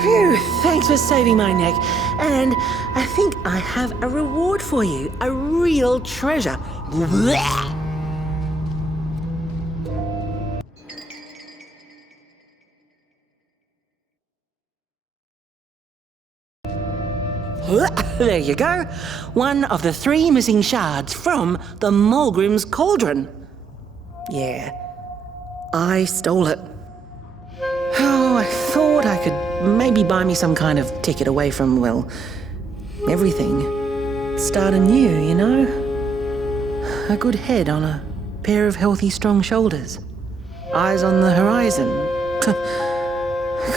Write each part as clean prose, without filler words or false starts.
Phew, thanks for saving my neck. And I think I have a reward for you. A real treasure. There you go. One of the 3 missing shards from the Mulgrim's cauldron. Yeah, I stole it. Oh, I thought I could maybe buy me some kind of ticket away from, well, everything. Start anew, you know? A good head on a pair of healthy, strong shoulders. Eyes on the horizon.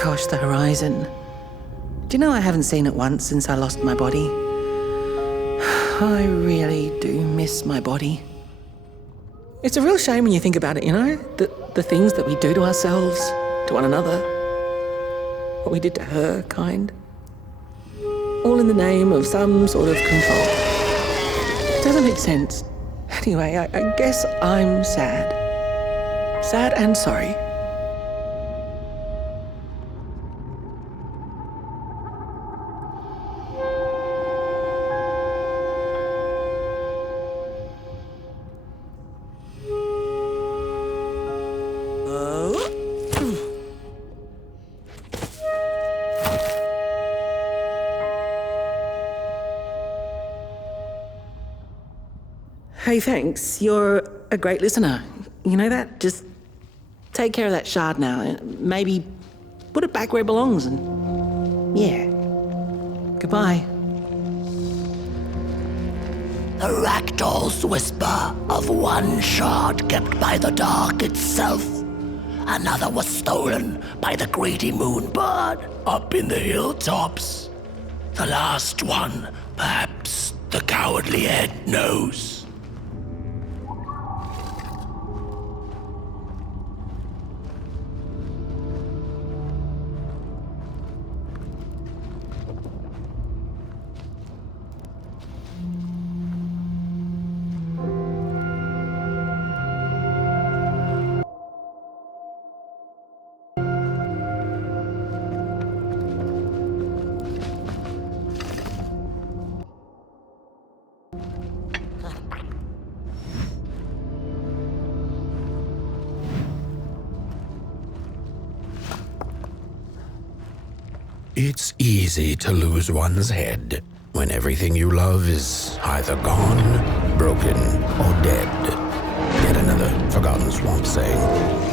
Gosh, the horizon. Do you know I haven't seen it once since I lost my body? I really do miss my body. It's a real shame when you think about it, you know? The things that we do to ourselves, to one another. What we did to her, kind. All in the name of some sort of control. It doesn't make sense. Anyway, I guess I'm sad. Sad and sorry. Hey, thanks. You're a great listener. You know that? Just take care of that shard now and maybe put it back where it belongs and... yeah. Goodbye. The ragdoll's whisper of one shard kept by the dark itself. Another was stolen by the greedy moonbird up in the hilltops. The last one, perhaps the cowardly head knows. It's easy to lose one's head when everything you love is either gone, broken, or dead. Yet another forgotten swamp saying.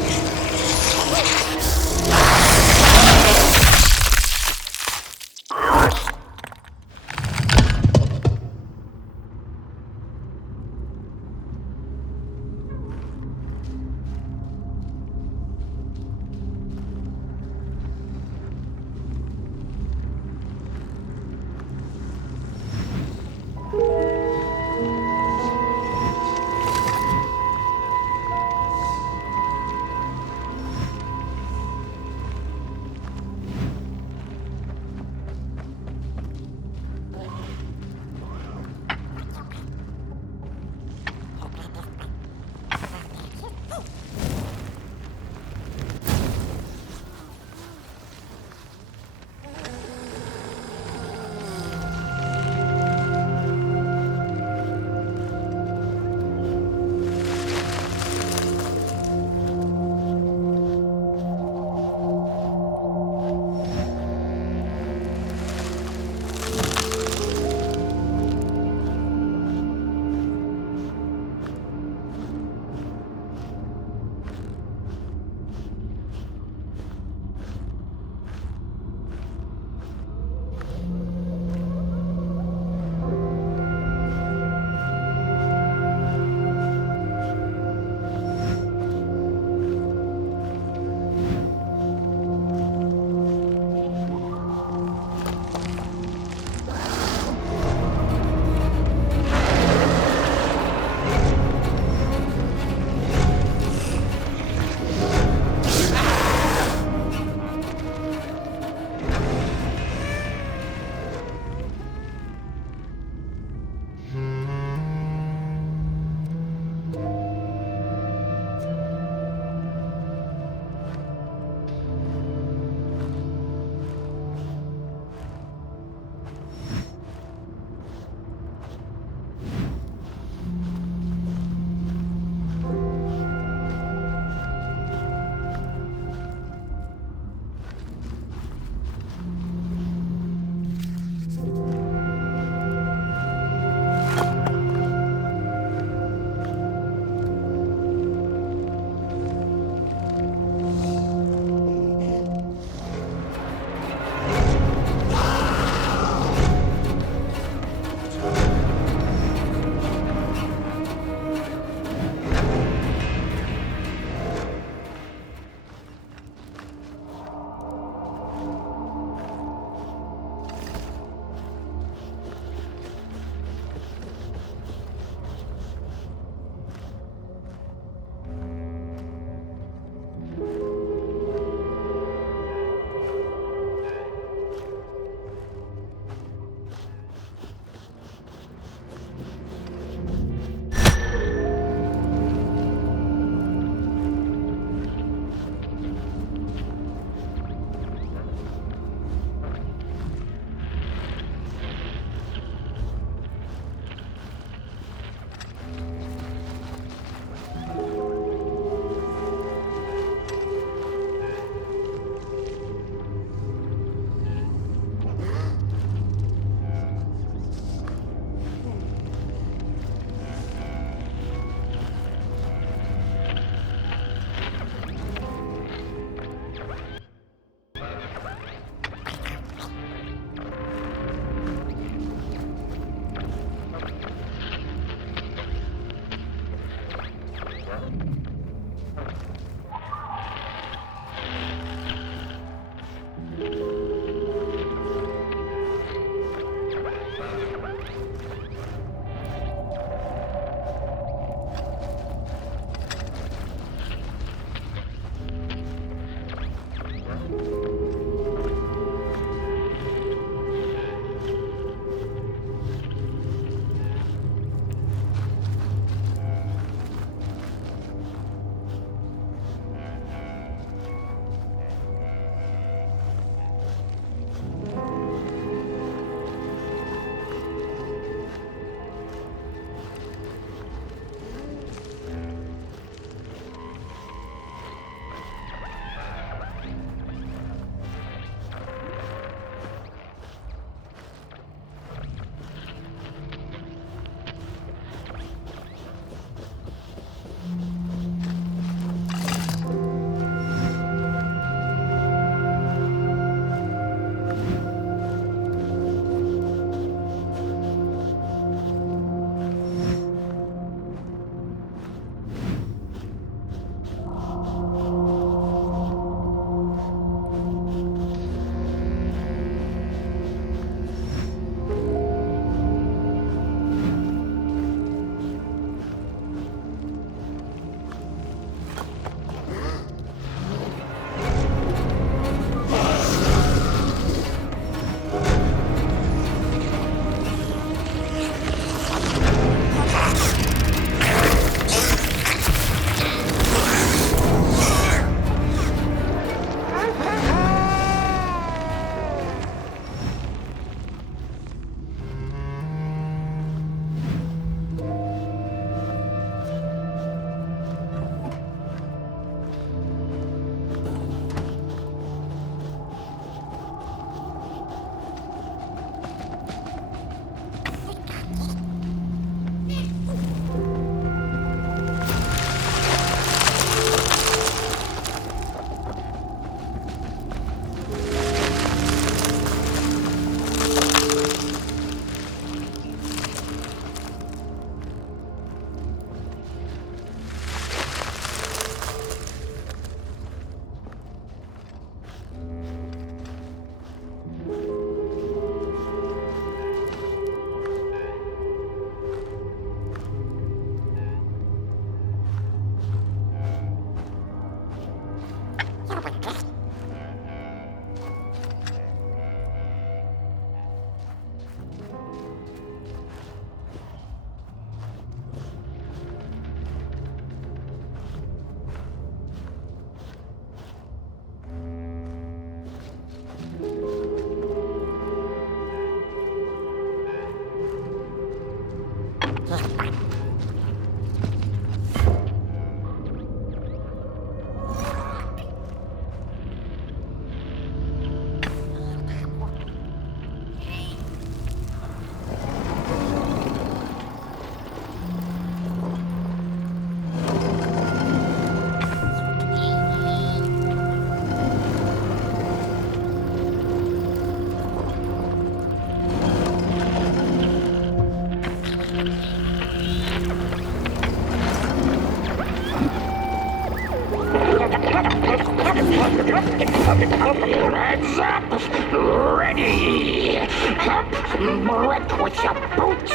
Hands up! Ready! Up! Break with your boots!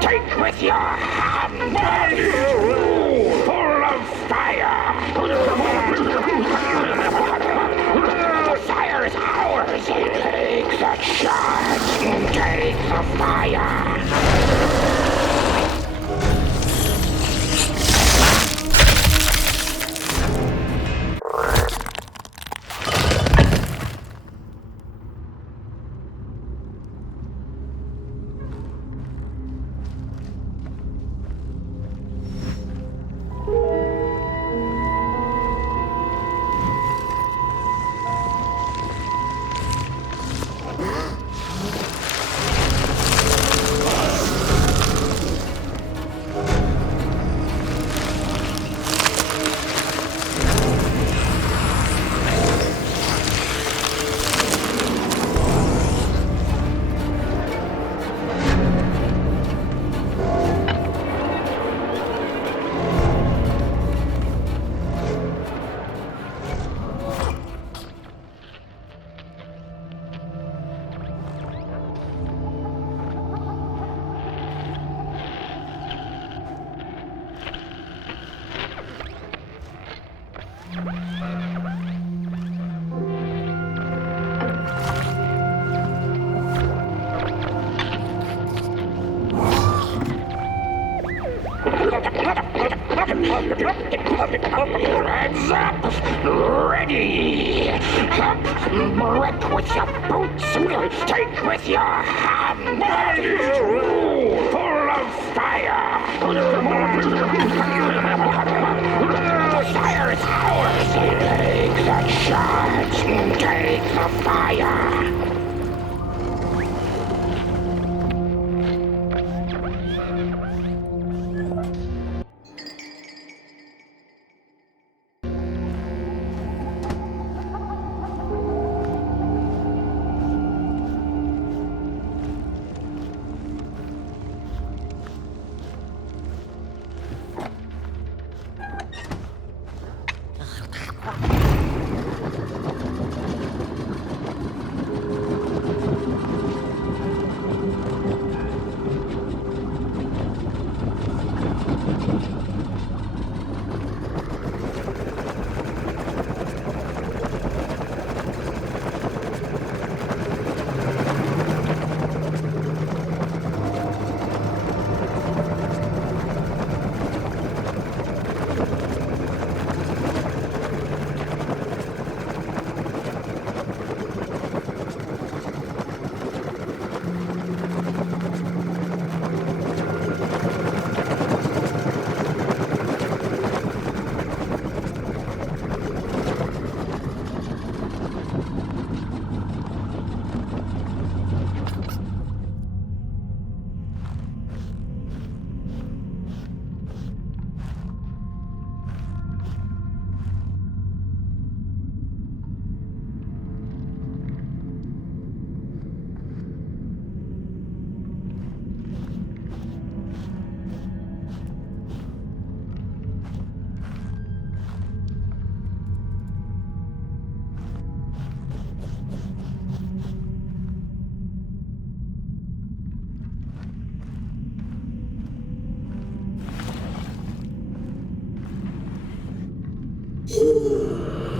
Take with your hand! Full of fire! The fire is ours! Take the charge! Take the fire! Hands up! Ready! Up! Break with your boots! Take with your hand! Full of fire! The fire is ours! Take the charge! Take the fire!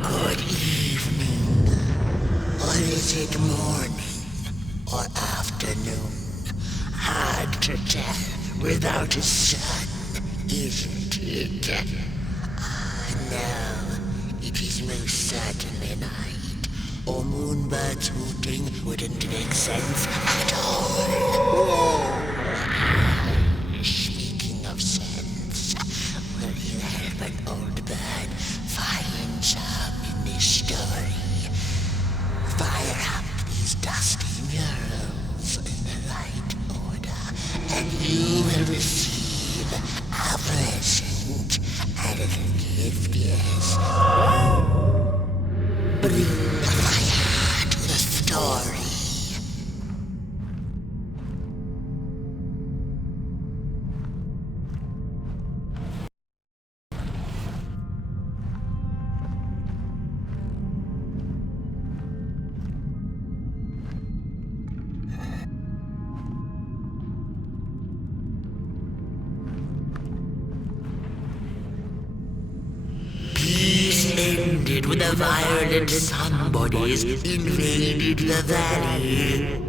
Good evening. Or is it morning or afternoon? Hard to tell without a sun, isn't it? No, it is most certainly night. Or moonbirds hooting wouldn't make sense at all. Speak ended when the violent sun bodies invaded the valley.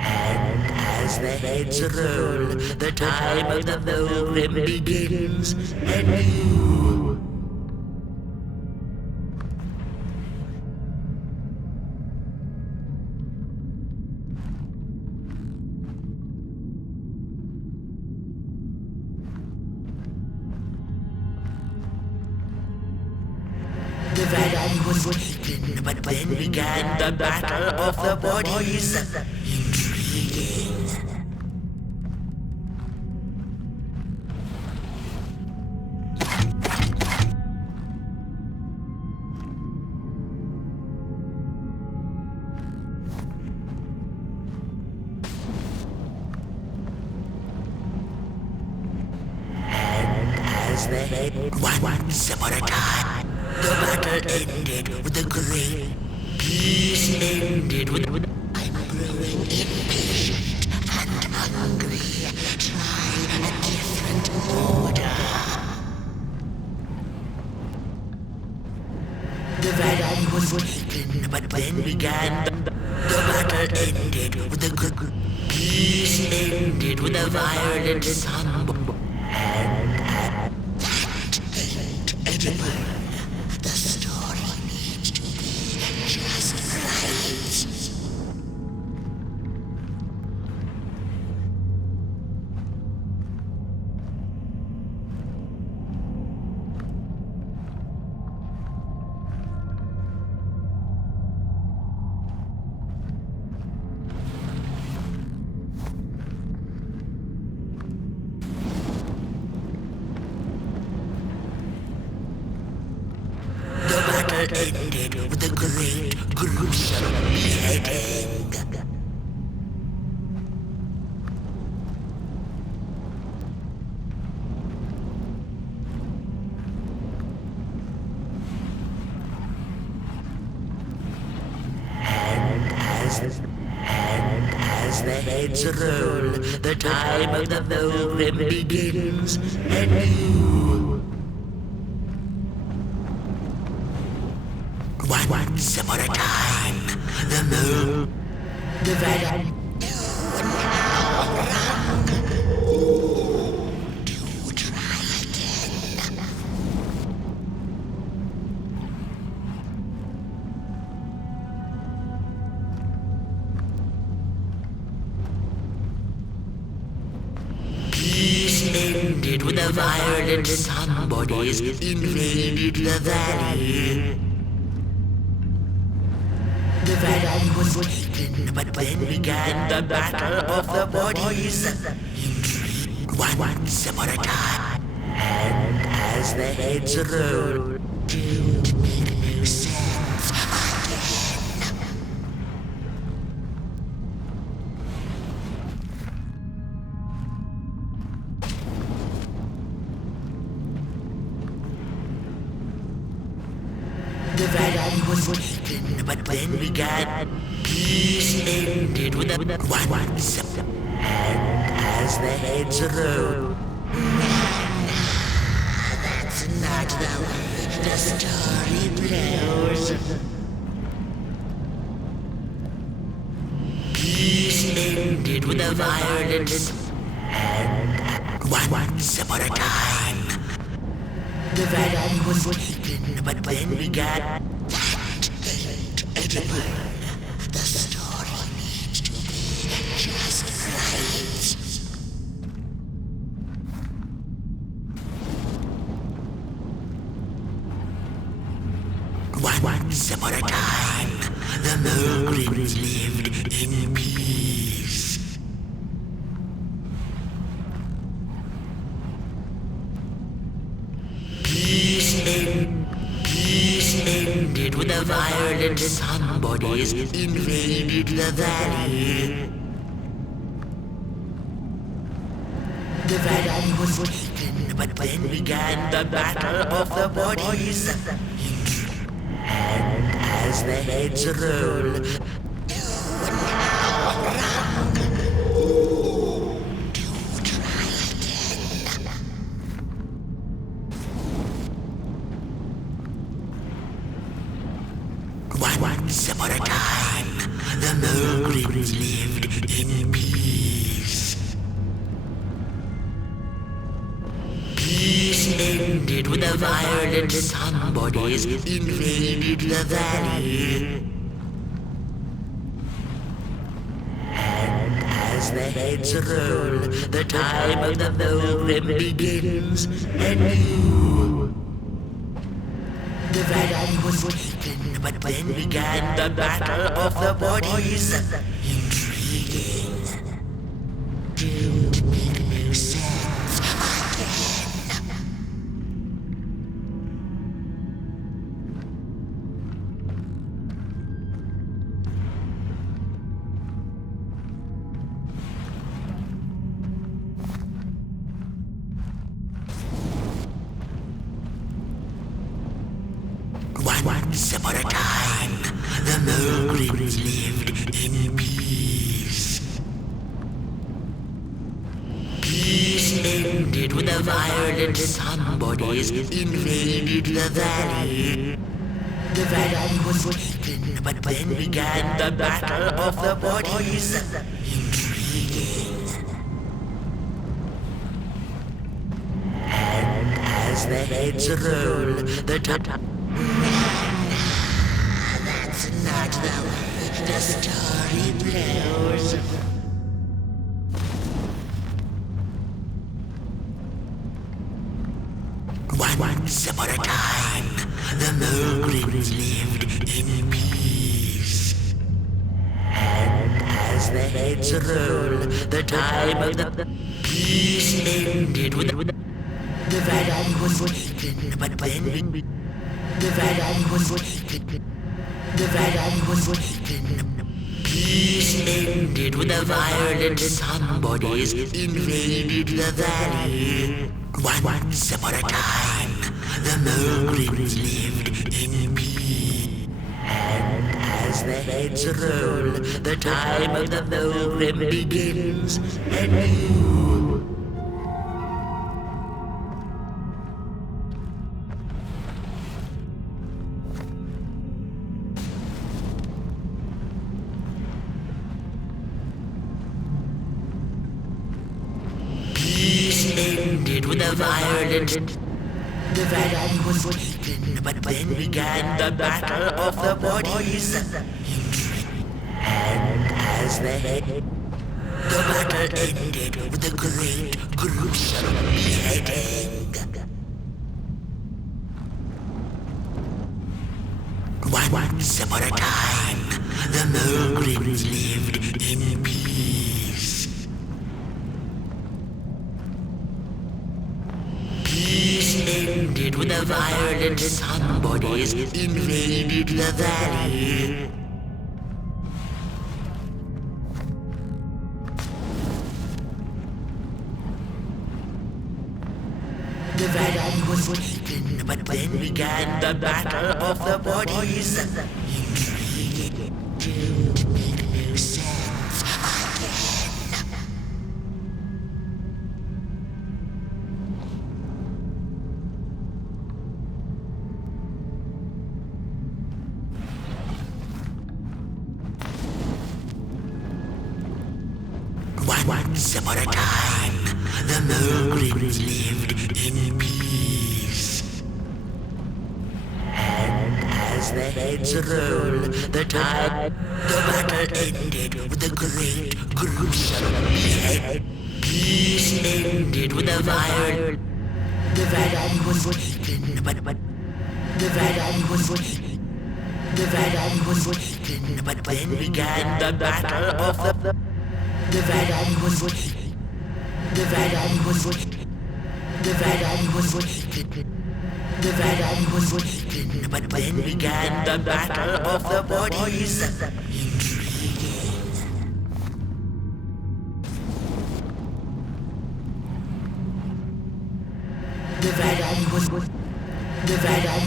As the heads roll, the time of the moment begins anew. The valley was taken, but then began the battle of the bodies. Intriguing. Once upon a time, the battle ended with a great peace. Ended with I'm growing impatient and hungry. Try a different order. The valley was taken, but then began the battle. Ended with a good peace. Ended with a violent sun. The story needs to be just right. Ended with a great, gruesome beheading. And as the heads roll, the time of the moment begins anew. Once upon a time, the valley. Do try again. Peace ended when the violent sun bodies invaded the valley. The valley was taken, but then began the battle of the bodies. Once upon a time, and as the heads roll, didn't make no sense again. The valley was taken, but then began. Peace ended with a once. And as the heads roll, that's not the way the story goes. Peace ended with a violence. And once upon a time, the valley was taken, but then began. That ain't edible. The story needs to be just right. Once upon a time, the Mergrins lived in peace. Peace ended when the violent sun bodies invaded the valley. The valley was taken, but then began the battle of the bodies. And as the heads roll, once upon a time, the Mulgrins lived in peace. Peace ended when the violent somebodies invaded the valley. And as the heads roll, the time of the Mulgrim begins anew. The valley was taken, but then began the battle of the bodies. Intriguing. Didn't make no sense again. Once upon a time, the Mulgrins lived in peace. Peace ended when the violent somebodies invaded the valley. The valley was taken, but then began the battle of the bodies. Intriguing. And as the heads roll, the that's not the way the story blows. Once upon a time, the Mulgrins lived in peace. And as the heads roll, the time of the peace ended when the valley was taken, but then the valley was taken. The valley was taken. Peace ended when the violent somebodies invaded the valley. Once upon a time, the Mulgrins lived in peace. And as the heads roll, the time of the Mulgrim begins anew. Ended with a violent. The valley was taken, but then began the battle of the bodies. And as the battle ended with a great gruesome beheading. Once upon a time, the Mulgrins lived in peace. Peace ended when the violent somebodies invaded the valley. The valley was taken, but then began the battle of the bodies. Intriguing. Didn't make no sense again. Once upon a time, the Mulgrins lived in peace. And as the heads roll, the battle ended with a great gruesome beheading. Peace ended with a violent. The valley was taken, but the valley was taken. The valley was taken, but then began the battle of the. The valley was taken. The valley was taken. The valley was taken. The valley was taken, but then began the battle of the bodies. Intriguing. The valley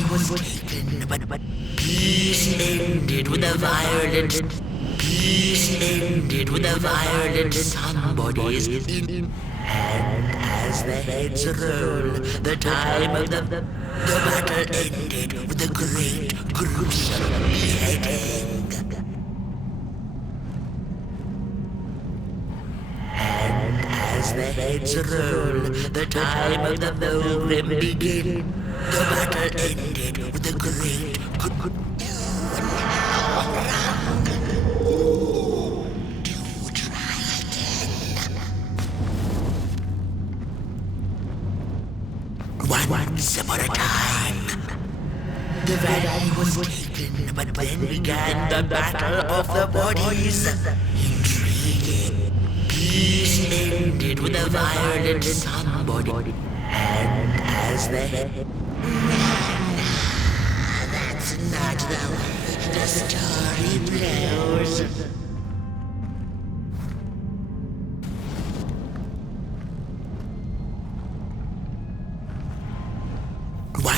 was taken, but a violent. Peace ended with a violent somebody's in. And as the heads roll, the time of the battle ended with a great gruesome beheading. And as the heads roll, the time of the grim begin. The battle ended with a great Once upon a time, the valley was taken, but then began the battle of the bodies. Intriguing. Peace ended with a violent somebody. And as the that's not the way the story plays.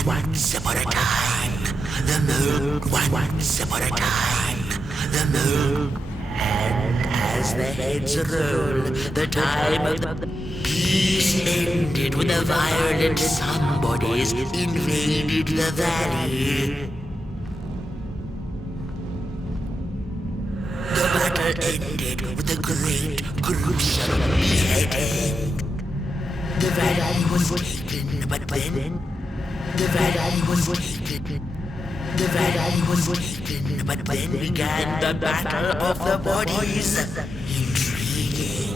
Once upon a time, the moon. Once upon a time, the moon. And as the heads roll, the time of the peace ended with a violent somebody's invaded the valley. The battle ended with a great gruesome beheading. The valley was taken, but then the valley was taken. The valley was taken, but then began the battle of the bodies. Intriguing.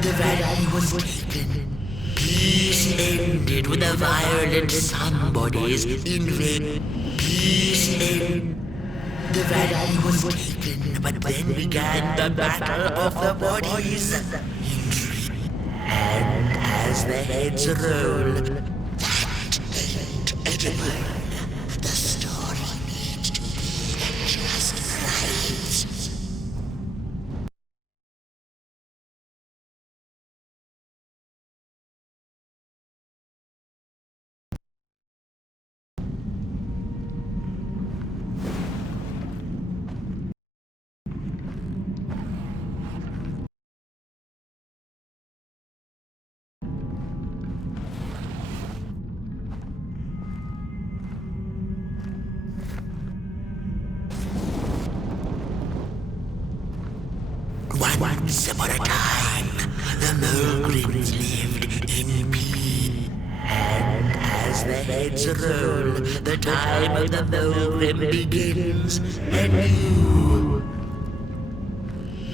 The valley was taken. Peace ended with a violent somebody's invade. Peace ended. The valley was taken, but then began the battle of the bodies. And as the heads roll, that ain't edible. The story needs to be just right. Once upon a time, the Mergrims lived in peace. And as the heads roll, the time of the Mergrim begins anew.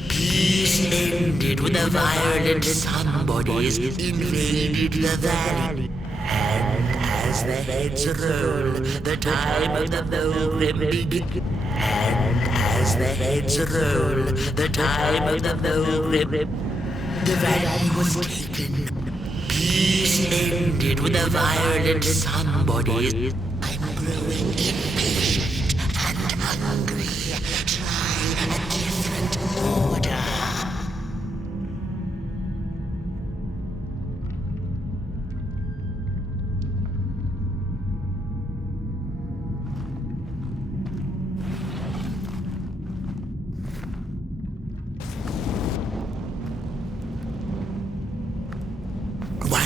Peace ended with a violent somebody's invaded the valley. And as the heads roll, the time of the Mergrim begins. And as the heads roll, the time of the grim. The valley was taken. Peace ended with a violent somebody's. I'm growing impatient and hungry. Try a different order.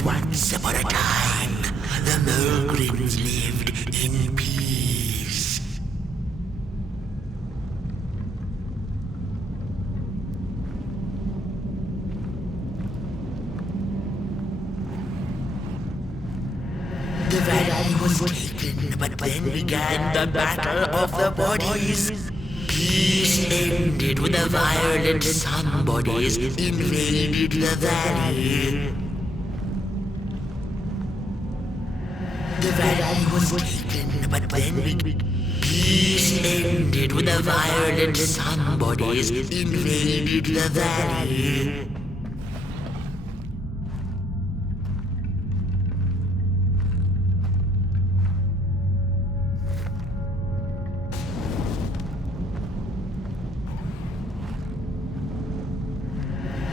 Once upon a time, the Mergrims lived in peace. The valley was taken, but then began the battle of the bodies. Peace ended with a violent somebody's invaded the valley. The valley was taken, but then peace ended with a violent somebody's invaded the valley.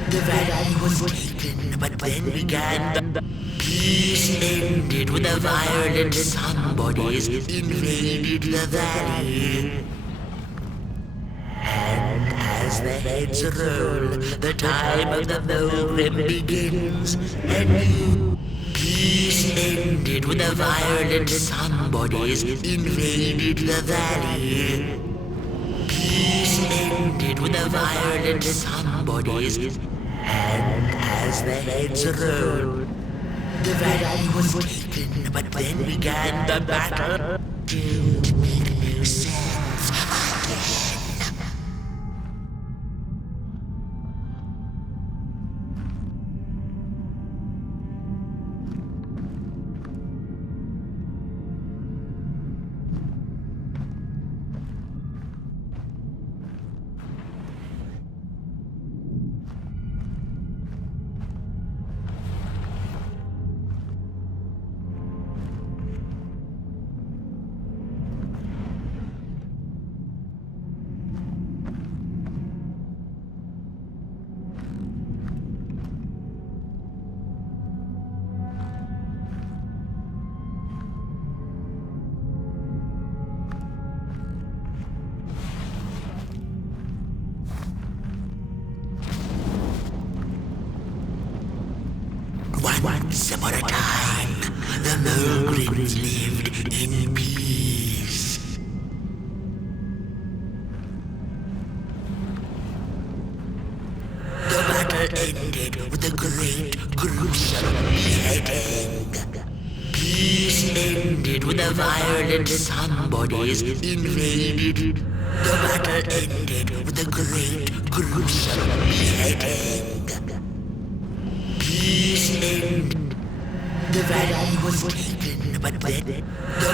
The valley was taken, but then began the Peace ended when the violent somebodies invaded the valley. And as the heads roll, the time of the Mogrim begins. And peace ended when the violent somebodies invaded the valley. Peace ended when the violent somebodies. And as the heads roll, the valley was taken, but then began the battle. Didn't make no sense again. Once upon a time, the Mogrims lived in peace. The battle ended with a great, gruesome beheading. Peace ended when the violent somebodies invaded. The battle ended with a great, gruesome beheading. Peace ended. The valley was taken, but then the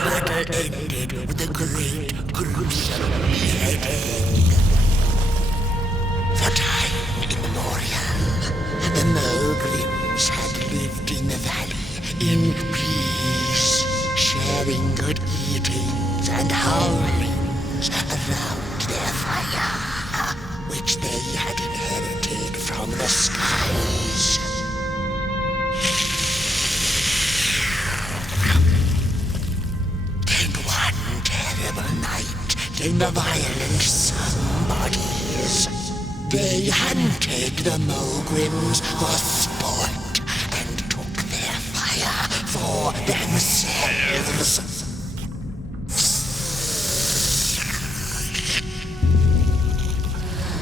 battle ended with a great, gruesome beheading. For time immemorial, the Mogrims had lived in the valley in peace, sharing good eatings and howlings around their fire, which they had inherited from the skies. Night came the violent somebodies. They hunted the Mogrims for sport and took their fire for themselves.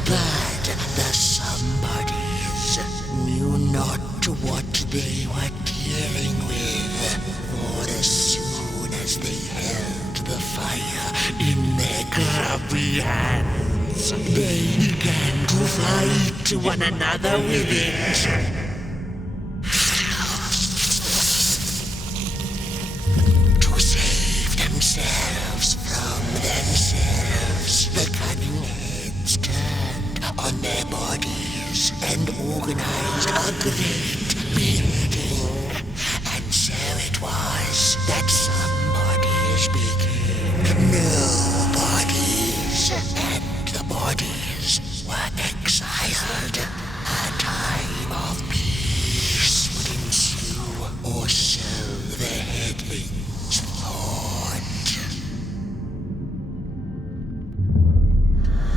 But the somebodies knew not what they were dealing with, for as soon as they held the fire in their grubby hands, they began to fight one another with it. To save themselves from themselves, the cunning heads turned on their bodies and organized a great building. And so it was that somebodies became nobodies, and the bodies were exiled. A time of peace would ensue, or so the headlings thought.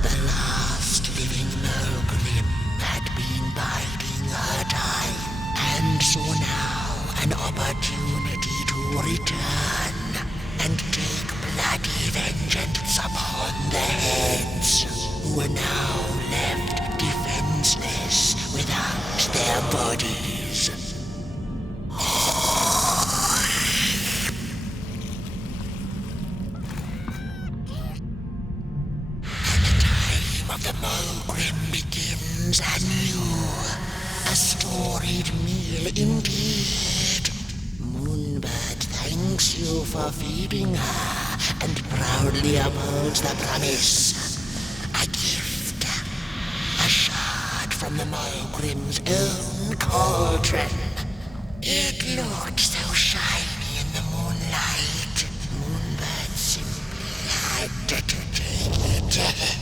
The last living Mogrim had been biding her time, and saw now an opportunity to return and take bloody vengeance upon the heads, who were now left defenseless without their bodies. And the time of the Mogrim begins anew, a storied meal indeed. Moonbird thanks you for feeding her and proudly upholds the promise. A gift, a shard from the Mogrim's own cauldron. It looked so shiny in the moonlight. Moonbird simply had to take it.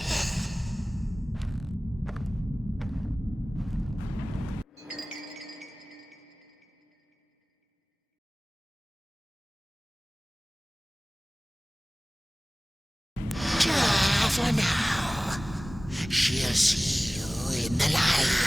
see you in the light.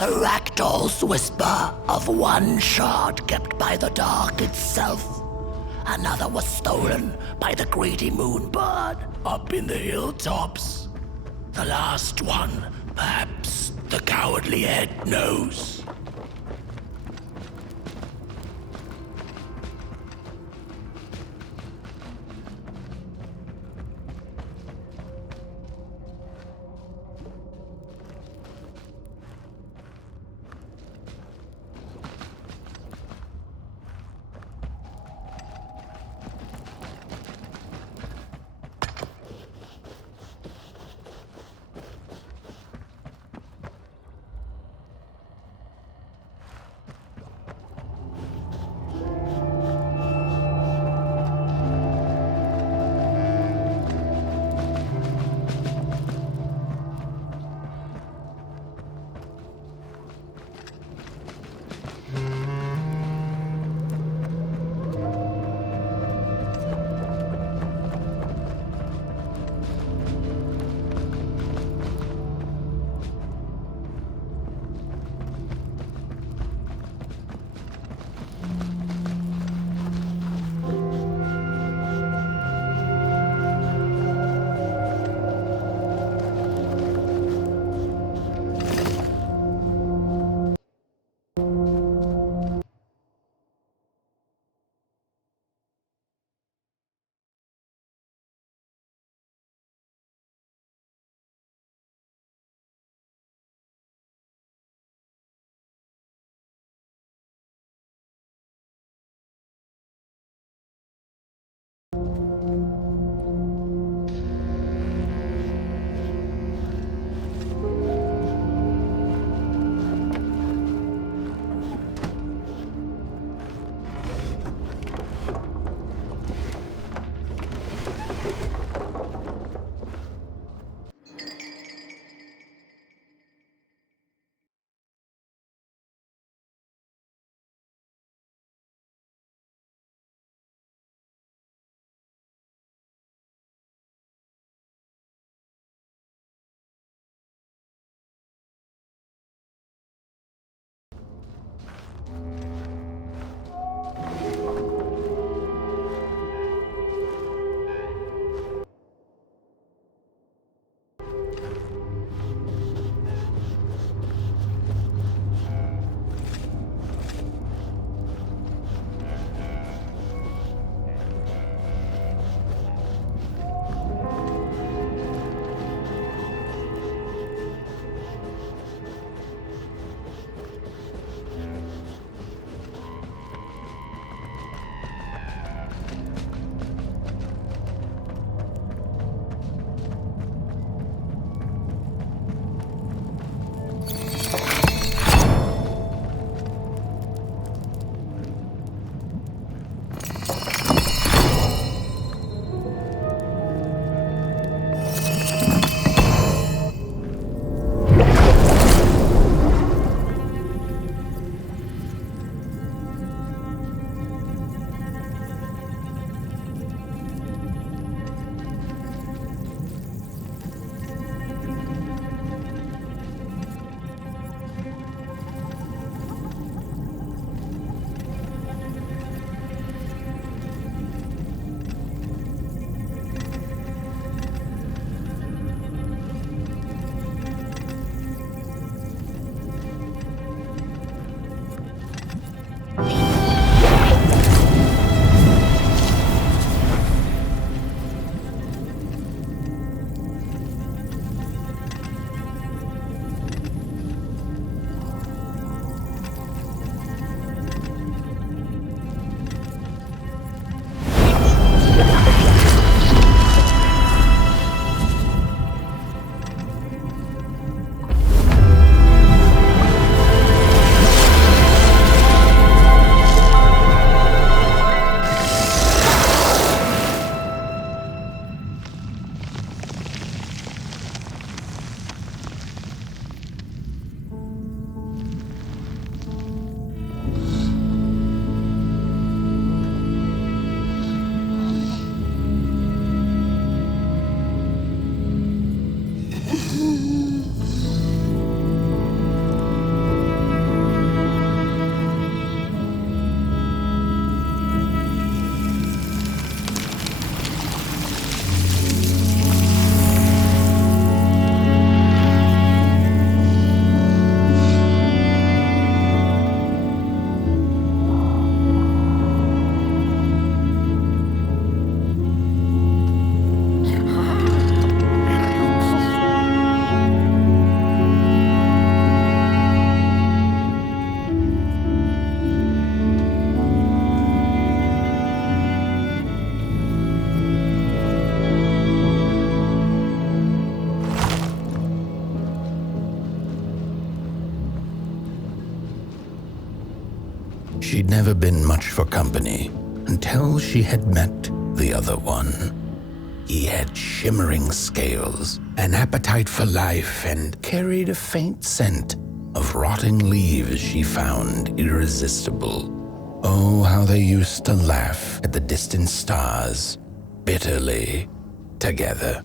The ragdoll's whisper of one shard kept by the dark itself. Another was stolen by the greedy moon bird up in the hilltops. The last one, perhaps the cowardly head knows. never been much for company until she had met the other one. He had shimmering scales, an appetite for life, and carried a faint scent of rotting leaves she found irresistible. Oh, how they used to laugh at the distant stars, bitterly together.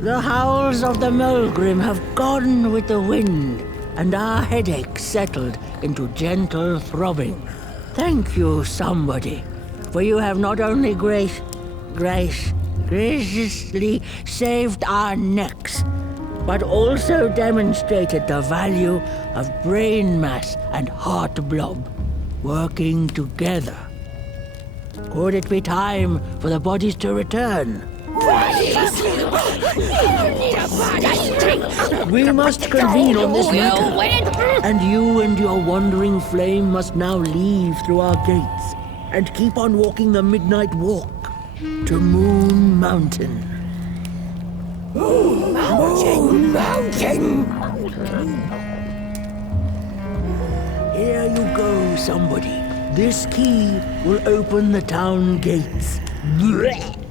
The howls of the Mulgrim have gone with the wind, and our headaches settled into gentle throbbing. Thank you, somebody, for you have not only graciously saved our necks, but also demonstrated the value of brain mass and heart blob working together. Could it be time for the bodies to return? We must convene on this matter, and you and your wandering flame must now leave through our gates and keep on walking the midnight walk to Moon Mountain. Mountain! Here you go, somebody. This key will open the town gates. Blech.